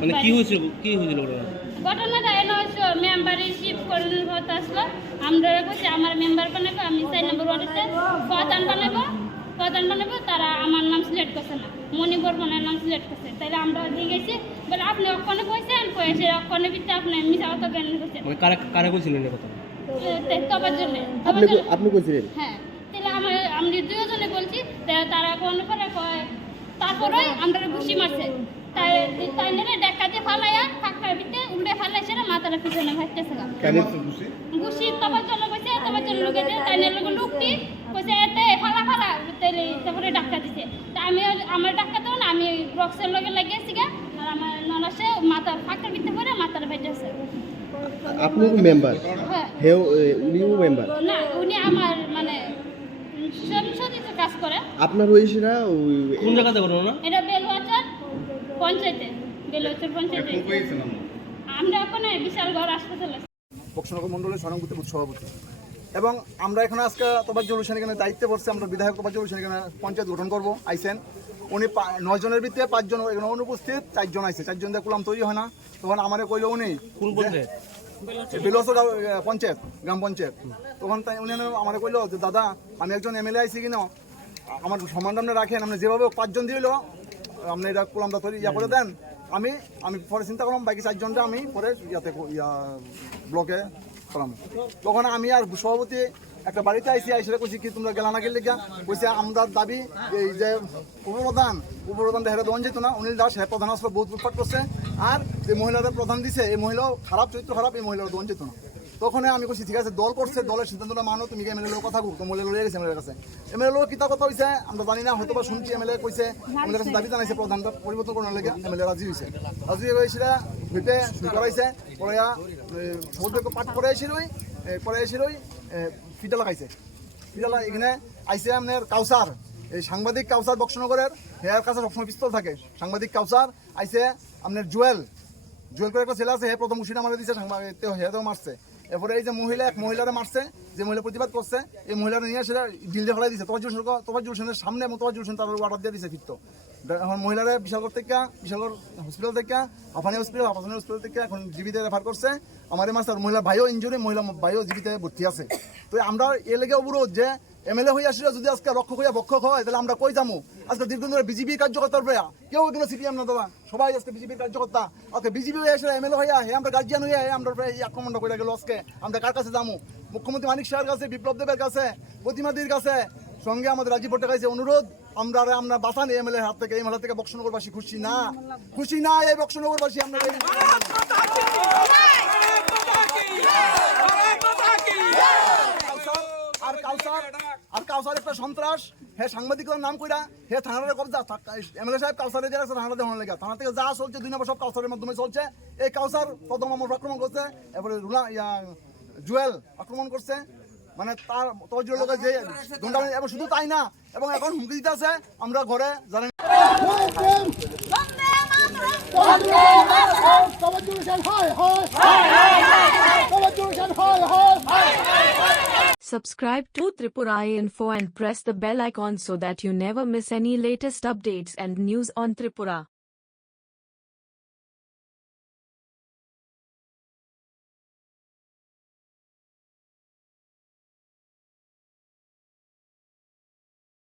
মানে কি হয়েছিল ঘটনাটা এলো মেম্বারে শিফট করানোর কথা আসলো আমরা বলছি আমার মেম্বার বানাবো আমি 4 নম্বর ওয়ার্ডেতে প্রধান বানাবো তারা আমার নাম সিলেক্ট করছে না মণিপুর বোনের নাম সিলেক্ট করছে তাহলে আমরা দিয়ে গেছি বলে আপনি ওখানে কইছেন কয়েছে ওখানে ভিতরে আপনি মিশা কথা জ্ঞান করছেন মানে কারা কইছিলেন এই কথা তবার জন্য আপনি কইছিলেন হ্যাঁ তাহলে আমি দুজনে বলছি তারা কোন পরে কয় তারপরে আমরা ঘুষি মারছে তাই নেড়ে ডাকাতে ফালাইয়া ফাঁকার ভিতরে উল্টে ফালাইছে না মাথার পিছনে ভাগতেছে ঘুষি তবার জন্য কইছে তবার জন্য লোকে তাই নেড়ে লোকটি কইছে এতে ফালা তাইলে তারপরে ডাক্কা দিছে তা আমি আমার ডাক্কা তো না আমি বক্সের লগে লাগিয়েছি গা আর আমার ননাসে মাথার ফাঁকার ভিতরে পরে মাথার ভাগতেছে আপনি মেম্বার হ্যাঁ হেও উনিও মেম্বার না উনি আমার মানে সংসদীয় কাজ করে আপনার হইছে না কোন জায়গাতে করো না এটা বেলুয়াচর পঞ্চায়েতে বেলুয়াচর পঞ্চায়েতে আমরা ওখানে বিশাল ঘর হাসপাতাল বক্সনগর মন্ডলের স্বয়ংভূতি সভাপতি এবং আমরা এখানে আজকে তোবাজ্জল হোসেন এখানে দায়িত্বে পড়ছে আমরা বিধায়ক তোবাজ্জল হোসেন এখানে পঞ্চায়েত গঠন করবো আইসেন উনি 9 জনের ভিতরে 5 জন এখানে অনুপস্থিত 4 জন আইসে 4 জন দিয়ে কুলাম তৈরি হয় না তখন আমারে কইলো উনি কোন পঞ্চায়েত বেলুয়াচর পঞ্চায়েত গ্রাম পঞ্চায়েত তখন তাই উনি আমারে কইলো যে দাদা আমি একজন এমএলএ আইসি কিনা আমার সম্মান আপনি রাখেন আপনি যেভাবে 5 জন দিল আপনি এটা কুলামটা তৈরি করে দেন আমি পরে চিন্তা করলাম বাকি 4 জনটা আমি পরে ব্লকে করলাম তখন আমি আর সভাপতি একটা বাড়িতে আইসি আইসে কইছি কি তোমরা গেলা না গেলে কইছে আমরা দাবি এই যে উপপ্রধান হেরা দেওয়ান যেত না অনিল দাস হ্যাঁ প্রধান আসলে বহুত লুটপাট করছে আর যে মহিলাদের প্রধান দিছে এই মহিলাও খারাপ চরিত্র খারাপ এই মহিলারা দেওয়ান যেত না তখন আমি কইছি ঠিক আছে দল করছে দলের সিদ্ধান্তটা মানো তুমি এমএলএ কথা কো তো মহিলা লয়ে গেছে এমএলএ কাছে এমএলএ কিতা কথা হইছে আমরা জানি না হয়তো বা শুনছি এমএলএ কইছে এমএলএ কাছে দাবি জানাইছে প্রধানটা পরিবর্তন করার লাগে এমএলএ রাজি হইছে হইতে শুরু করাইছে পরে সৌদকে পাঠ করাইছিলই ফিটা লাগাইছে এখানে আইসে আপনার কাউসার এই সাংবাদিক কাউসার বক্সনগরের হেয়ার কাছে সবসময় পিস্তল থাকে সাংবাদিক কাউসার আইসে আপনার জুয়েল করে একটা ছেলে আছে হে প্রথম ঘুষিটা মারে দিচ্ছে হেয়াতেও মারছে এরপরে এই যে এক মহিলারা মারছে যে মহিলা প্রতিবাদ করছে এই মহিলারা নিয়ে সেটা ডিল দিয়ে ফেলাই দিচ্ছে তোবাজ্জল হোসেনের সামনে এবং তোবাজ্জল হোসেন তার অর্ডার দিয়ে দিচ্ছে ফিরতো এখন মহিলারা বিশালগড় হসপিটাল থেকে আফানি হসপিটাল থেকে এখন জিবিতে রেফার করছে আমার এই মাস্টার মহিলা ভাইও ইঞ্জুরি মহিলা ভাইও জিবিতে ভর্তি আছে তো আমরা এ লেগে অবরোধ যে এমএলএ হয়ে আসলে যদি আজকে রক্ষক হইয়া বক্ষক হয় তাহলে আমরা কই যাবো আজকে দীর্ঘদিন ধরে বিজেপির কার্যকর্তার কেউ এগুলো সিপিএম না দেওয়া সবাই আজকে বিজেপির কার্যকর্তা ওকে বিজেপি হয়ে আসলে এমএলএ হইয়া হে আমরা গার্জিয়ান হইয়া আমরা এই আক্রমণটা করে গেল আজকে আমরা কার কাছে যাবো মুখ্যমন্ত্রী মানিক শাহের কাছে বিপ্লব দেবের কাছে প্রতিমাদির কাছে সঙ্গে আমাদের রাজীব ভট্টাচার্যের অনুরোধ আমরা বাঁচান এমএলএ হাত থেকে এই মহল থেকে বক্সনগরবাসী খুশি না এই বক্সনগরবাসী আমরা আর কাউসার একটা সন্ত্রাস হে সাংবাদিকতার নাম কইরা হে থানার কবজা এমএলএ সাহেব কাউসারের জায়গা থানাটা দেওয়ার লেগে থানা থেকে যা চলছে 2 নম্বর সব কাউসারের মাধ্যমে চলছে এই কাউসার প্রথম আমার আক্রমণ করছে এরপরে জুয়েল আক্রমণ করছে মানে তার তোর লোকের যে গুন্ডা এবং শুধু তাই না এবং এখন হুমকি দিতে আছে আমরা ঘরে জানেন Subscribe to Tripura Info and press the bell icon so that you never miss any latest updates and news on Tripura.